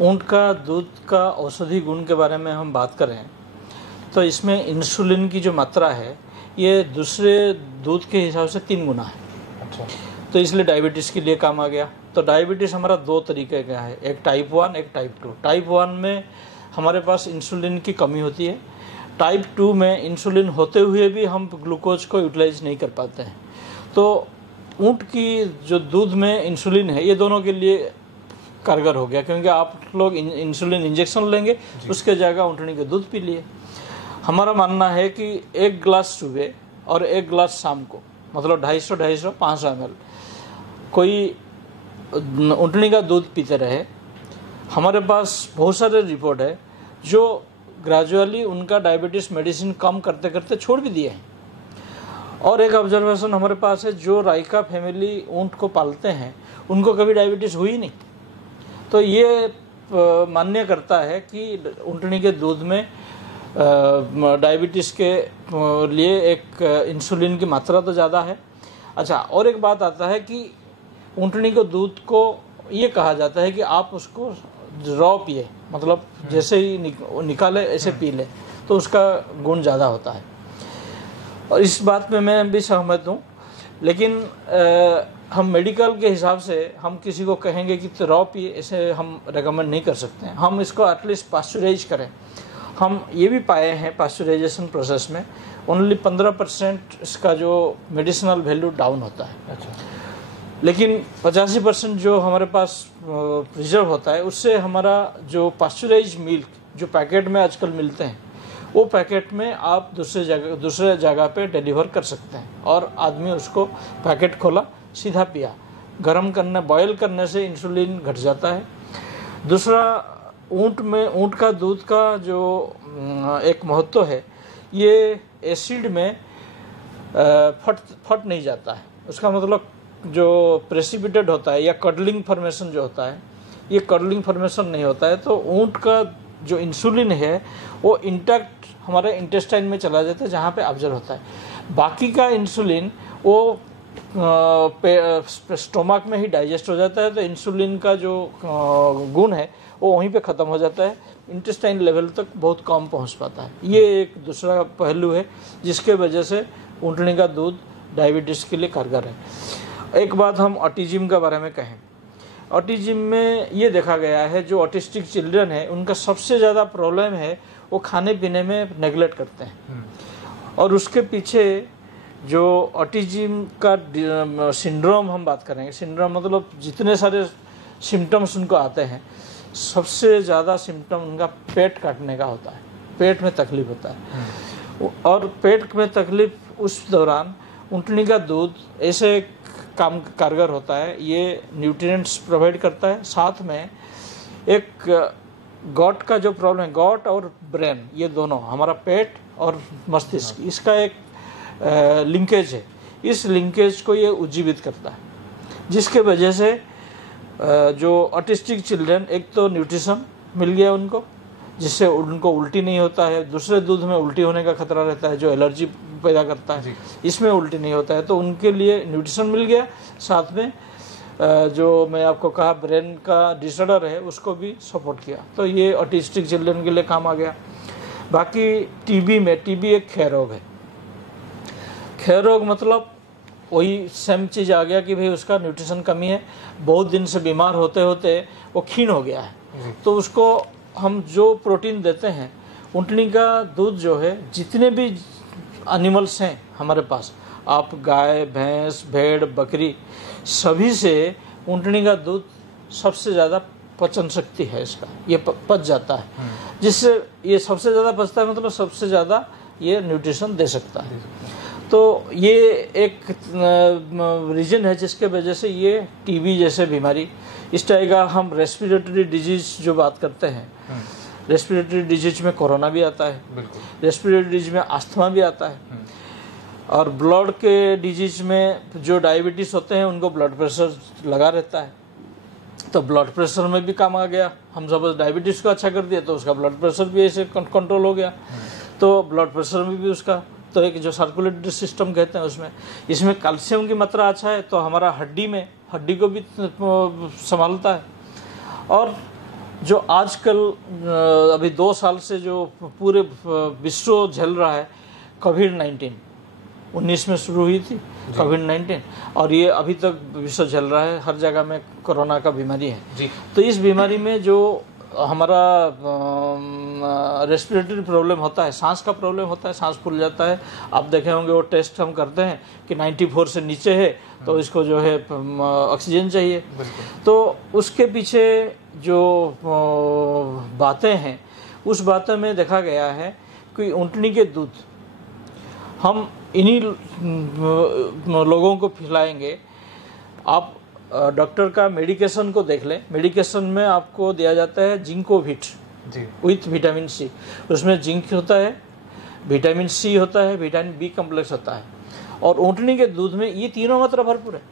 ऊँट का दूध का औषधि गुण के बारे में हम बात करें तो इसमें इंसुलिन की जो मात्रा है ये दूसरे दूध के हिसाब से 3 गुना है। अच्छा। तो इसलिए डायबिटीज़ के लिए काम आ गया। तो डायबिटीज़ हमारा 2 तरीके का है, एक टाइप 1 एक टाइप 2। टाइप 1 में हमारे पास इंसुलिन की कमी होती है। टाइप 2 में इंसुलिन होते हुए भी हम ग्लूकोज को यूटिलाइज नहीं कर पाते हैं। तो ऊँट की जो दूध में इंसुलिन है ये दोनों के लिए कारगर हो गया, क्योंकि आप लोग इंसुलिन इंजेक्शन लेंगे, उसके जगह ऊँटनी के दूध पी लिए। हमारा मानना है कि 1 गिलास सुबह और 1 गिलास शाम को, मतलब 250 500 ml कोई ऊँटनी का दूध पीते रहे। हमारे पास बहुत सारे रिपोर्ट है जो ग्रेजुअली उनका डायबिटीज़ मेडिसिन कम करते करते छोड़ भी दिए हैं। और एक ऑब्जर्वेशन हमारे पास है, जो राइका फैमिली ऊँट को पालते हैं उनको कभी डायबिटीज़ हुई नहीं। तो ये मान्य करता है कि ऊँटनी के दूध में डायबिटीज़ के लिए एक इंसुलिन की मात्रा तो ज़्यादा है। अच्छा, और एक बात आता है कि ऊँटनी के दूध को ये कहा जाता है कि आप उसको रॉ पिए, मतलब जैसे ही निकाले ऐसे पी ले, तो उसका गुण ज़्यादा होता है। और इस बात में मैं भी सहमत हूँ। लेकिन हम मेडिकल के हिसाब से हम किसी को कहेंगे कि तो रॉ पिए, ऐसे हम रेकमेंड नहीं कर सकते हैं। हम इसको एटलीस्ट पास्चराइज करें। हम ये भी पाए हैं पास्चराइजेशन प्रोसेस में ओनली 15% इसका जो मेडिसिनल वैल्यू डाउन होता है। अच्छा। लेकिन 85% जो हमारे पास रिजर्व होता है, उससे हमारा जो पास्चराइज मिल्क जो पैकेट में आजकल मिलते हैं, वो पैकेट में आप दूसरे जगह पे डिलीवर कर सकते हैं। और आदमी उसको पैकेट खोला, सीधा पिया। गर्म करने, बॉयल करने से इंसुलिन घट जाता है। दूसरा, ऊँट का दूध का जो एक महत्व है, ये एसिड में फट नहीं जाता है। उसका मतलब जो प्रेसिपिटेट होता है या कर्डलिंग फॉर्मेशन जो होता है, ये कर्डलिंग फॉर्मेशन नहीं होता है। तो ऊँट का जो इंसुलिन है वो इंटैक्ट हमारे इंटेस्टाइन में चला जाता है, जहाँ पे ऑब्जर्व होता है। बाकी का इंसुलिन वो स्टोमक में ही डाइजेस्ट हो जाता है। तो इंसुलिन का जो गुण है वो वहीं पे ख़त्म हो जाता है, इंटेस्टाइन लेवल तक बहुत कम पहुंच पाता है। ये एक दूसरा पहलू है जिसके वजह से ऊँटनी का दूध डायबिटीज़ के लिए कारगर है। एक बात हम ऑटिज्म के बारे में कहें, ऑटिज्म में ये देखा गया है जो ऑटिस्टिक चिल्ड्रन है उनका सबसे ज़्यादा प्रॉब्लम है वो खाने पीने में नेगलेक्ट करते हैं। और उसके पीछे जो ऑटिज्म का सिंड्रोम हम बात करेंगे, सिंड्रोम मतलब जितने सारे सिम्टम्स उनको आते हैं, सबसे ज़्यादा सिम्टम उनका पेट काटने का होता है, पेट में तकलीफ होता है। और पेट में तकलीफ उस दौरान ऊँटनी का दूध ऐसे काम कारगर होता है, ये न्यूट्रिएंट्स प्रोवाइड करता है। साथ में एक गॉट का जो प्रॉब्लम है, गॉट और ब्रेन, ये दोनों हमारा पेट और मस्तिष्क, इसका एक लिंकेज है। इस लिंकेज को ये उज्जीवित करता है, जिसके वजह से जो ऑटिस्टिक चिल्ड्रन, एक तो न्यूट्रिशन मिल गया उनको, जिससे उनको उल्टी नहीं होता है। दूसरे दूध में उल्टी होने का खतरा रहता है जो एलर्जी पैदा करता है, इसमें उल्टी नहीं होता है। तो उनके लिए न्यूट्रिशन मिल गया। साथ में जो मैं आपको कहा ब्रेन का डिसऑर्डर है उसको भी सपोर्ट किया। तो ये ऑटिस्टिक चिल्ड्रन के लिए काम आ गया। बाकी टीबी में, टीबी एक क्षय रोग है। क्षय रोग मतलब वही सेम चीज़ आ गया कि भाई उसका न्यूट्रिशन कमी है, बहुत दिन से बीमार होते होते वो क्षीण हो गया है। तो उसको हम जो प्रोटीन देते हैं, ऊँटनी का दूध जो है, जितने भी एनिमल्स हैं हमारे पास, आप गाय, भैंस, भेड़, बकरी, सभी से ऊँटनी का दूध सबसे ज़्यादा पचन शक्ति है इसका, ये पच जाता है। जिससे ये सबसे ज़्यादा पचता है, मतलब सबसे ज़्यादा ये न्यूट्रिशन दे सकता है। तो ये एक रीजन है जिसके वजह से ये टीबी जैसे बीमारी, इस टाइप का हम रेस्पिरेटरी डिजीज जो बात करते हैं, रेस्पिरेटरी डिजीज में कोरोना भी आता है, रेस्पिरेटरी डिजीज में अस्थमा भी आता है। और ब्लड के डिजीज में जो डायबिटीज़ होते हैं उनको ब्लड प्रेशर लगा रहता है, तो ब्लड प्रेशर में भी काम आ गया। हम सपोज डायबिटीज़ को अच्छा कर दिया तो उसका ब्लड प्रेशर भी ऐसे कंट्रोल हो गया। तो ब्लड प्रेशर में भी उसका, तो एक जो सर्कुलेटरी सिस्टम कहते हैं उसमें, इसमें कैल्शियम की मात्रा अच्छा है तो हमारा हड्डी को भी संभालता है। और जो आजकल अभी 2 साल से जो पूरे विश्व झेल रहा है, कोविड-19 19 में शुरू हुई थी कोविड-19, और ये अभी तक विश्व झेल रहा है, हर जगह में कोरोना का बीमारी है जी। तो इस बीमारी में जो हमारा रेस्पिरेटरी प्रॉब्लम होता है, सांस का प्रॉब्लम होता है, सांस फूल जाता है। आप देखे होंगे वो टेस्ट हम करते हैं कि 94 से नीचे है तो इसको जो है ऑक्सीजन चाहिए। तो उसके पीछे जो बातें हैं, उस बातों में देखा गया है कि ऊँटनी के दूध हम इन्हीं लोगों को पिलाएंगे। आप डॉक्टर का मेडिकेशन को देख लें, मेडिकेशन में आपको दिया जाता है जिंकोविट विथ विटामिन सी। उसमें जिंक होता है, विटामिन सी होता है, विटामिन बी कॉम्प्लेक्स होता है, और ऊँटनी के दूध में ये तीनों मात्रा भरपूर है।